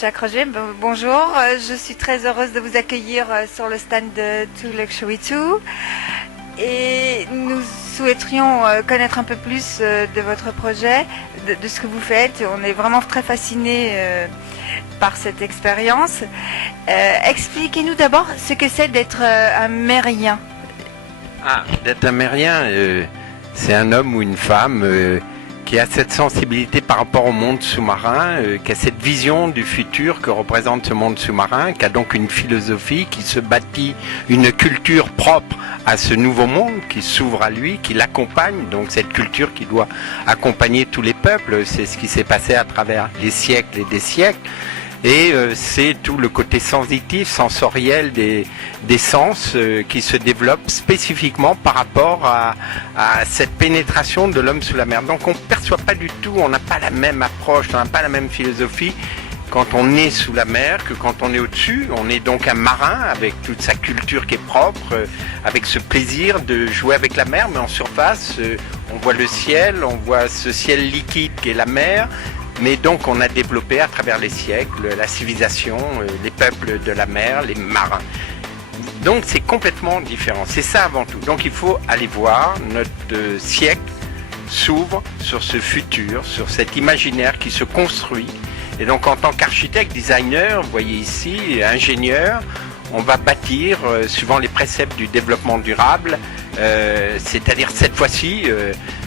Jacques Roger, bonjour. Je suis très heureuse de vous accueillir sur le stand de Too Luxury 2. Et nous souhaiterions connaître un peu plus de votre projet, de ce que vous faites. On est vraiment très fascinés par cette expérience. Expliquez-nous d'abord ce que c'est d'être un mérien. D'être un mérien, c'est un homme ou une femme qui a cette sensibilité par rapport au monde sous-marin, qui a cette vision du futur que représente ce monde sous-marin, qui a donc une philosophie, qui se bâtit une culture propre à ce nouveau monde, qui s'ouvre à lui, qui l'accompagne, donc cette culture qui doit accompagner tous les peuples. C'est ce qui s'est passé à travers les siècles et des siècles. Et c'est tout le côté sensitif, sensoriel des sens qui se développe spécifiquement par rapport à cette pénétration de l'homme sous la mer. Donc on ne perçoit pas du tout, on n'a pas la même approche, on n'a pas la même philosophie quand on est sous la mer que quand on est au-dessus. On est donc un marin avec toute sa culture qui est propre, avec ce plaisir de jouer avec la mer, mais en surface, on voit le ciel, on voit ce ciel liquide qui est la mer. Mais donc on a développé à travers les siècles la civilisation, les peuples de la mer, les marins. Donc c'est complètement différent, c'est ça avant tout. Donc il faut aller voir, notre siècle s'ouvre sur ce futur, sur cet imaginaire qui se construit. Et donc en tant qu'architecte, designer, vous voyez ici, ingénieur, on va bâtir suivant les préceptes du développement durable, c'est-à-dire cette fois-ci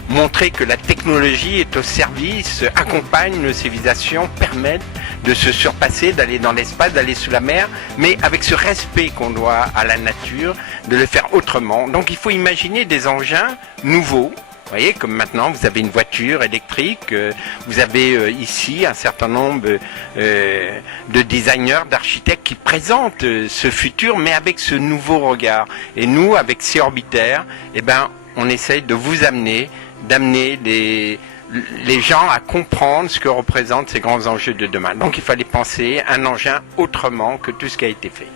montrer que la technologie est au service, accompagne nos civilisations, permet de se surpasser, d'aller dans l'espace, d'aller sous la mer, mais avec ce respect qu'on doit à la nature, de le faire autrement. Donc il faut imaginer des engins nouveaux. Vous voyez, comme maintenant, vous avez une voiture électrique, vous avez ici un certain nombre de designers, d'architectes qui présentent ce futur, mais avec ce nouveau regard. Et nous, avec Sea Orbiter, on essaye de vous d'amener les gens à comprendre ce que représentent ces grands enjeux de demain. Donc il fallait penser un engin autrement que tout ce qui a été fait.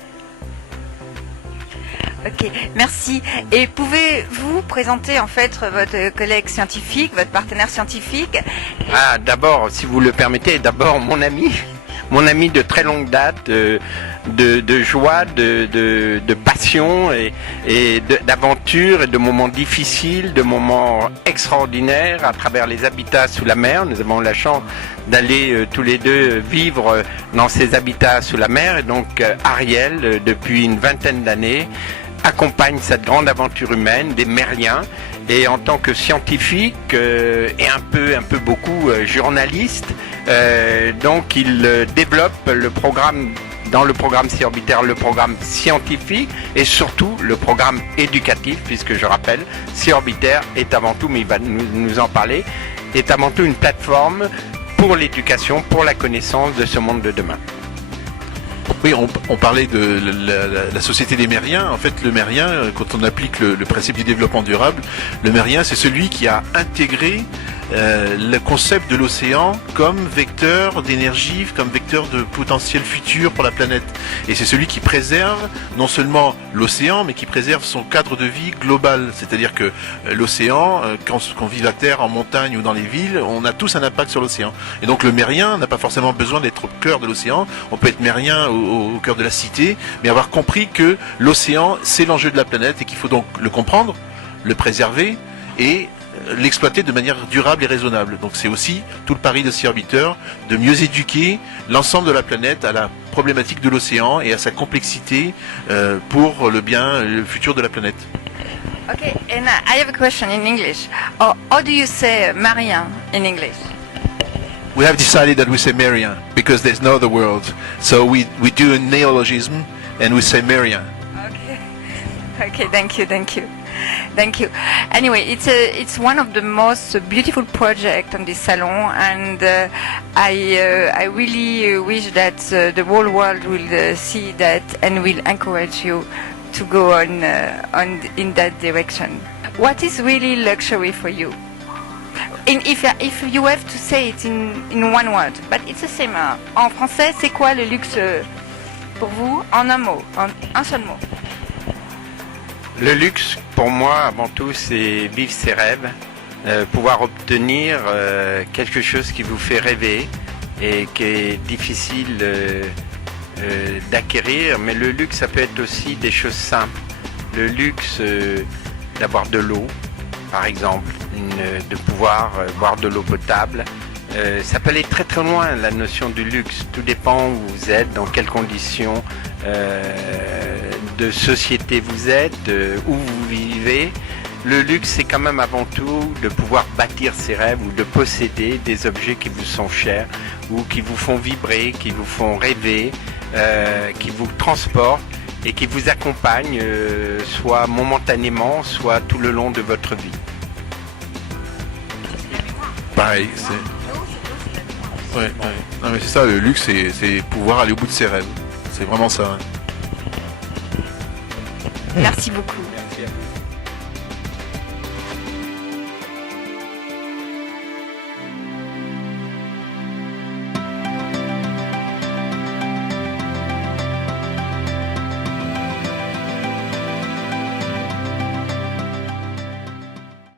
Ok, merci. Et pouvez-vous présenter en fait votre collègue scientifique, votre partenaire scientifique? D'abord, si vous le permettez, mon ami de très longue date, de joie, de passion et d'aventure et de moments difficiles, de moments extraordinaires à travers les habitats sous la mer. Nous avons la chance d'aller tous les deux vivre dans ces habitats sous la mer. Et donc Ariel, depuis une vingtaine d'années, accompagne cette grande aventure humaine des mériens. Et en tant que scientifique et un peu beaucoup journaliste, donc il développe le programme, dans le programme Sea Orbiter, le programme scientifique et surtout le programme éducatif, puisque je rappelle, Sea Orbiter est avant tout, mais il va nous en parler, est avant tout une plateforme pour l'éducation, pour la connaissance de ce monde de demain. Oui, on parlait de la société des mériens. En fait, le mérien, quand on applique le principe du développement durable, le mérien, c'est celui qui a intégré le concept de l'océan comme vecteur d'énergie, comme vecteur de potentiel futur pour la planète. Et c'est celui qui préserve non seulement l'océan, mais qui préserve son cadre de vie global. C'est-à-dire que l'océan, quand vit la terre en montagne ou dans les villes, on a tous un impact sur l'océan. Et donc le mérien n'a pas forcément besoin d'être au cœur de l'océan. On peut être mérien au cœur de la cité, mais avoir compris que l'océan, c'est l'enjeu de la planète et qu'il faut donc le comprendre, le préserver et l'exploiter de manière durable et raisonnable. Donc c'est aussi tout le pari de Sea Orbiter, de mieux éduquer l'ensemble de la planète à la problématique de l'océan et à sa complexité pour le futur de la planète. Okay, and I have a question in English. How do you say marien in English? We have decided that we say Merian because there's no other word. So we do a neologism and we say Merian. Okay, thank you. Anyway, it's one of the most beautiful projects on this salon, and I really wish that the whole world will see that and will encourage you to go on in that direction. What is really luxury for you? If you have to say it in one word, but it's the same. En français, c'est quoi le luxe pour vous? En un mot, en un seul mot. Le luxe, pour moi, avant tout, c'est vivre ses rêves, pouvoir obtenir quelque chose qui vous fait rêver, et qui est difficile d'acquérir. Mais le luxe, ça peut être aussi des choses simples. Le luxe d'avoir de l'eau, par exemple, de pouvoir boire de l'eau potable. Ça peut aller très très loin, la notion du luxe. Tout dépend où vous êtes, dans quelles conditions de société vous êtes, où vous vivez. Le luxe, c'est quand même avant tout de pouvoir bâtir ses rêves ou de posséder des objets qui vous sont chers ou qui vous font vibrer, qui vous font rêver, qui vous transportent et qui vous accompagnent soit momentanément, soit tout le long de votre vie. Pareil, c'est... Ouais. Non, mais c'est ça, le luxe, c'est pouvoir aller au bout de ses rêves. C'est vraiment ça. Hein. Merci beaucoup.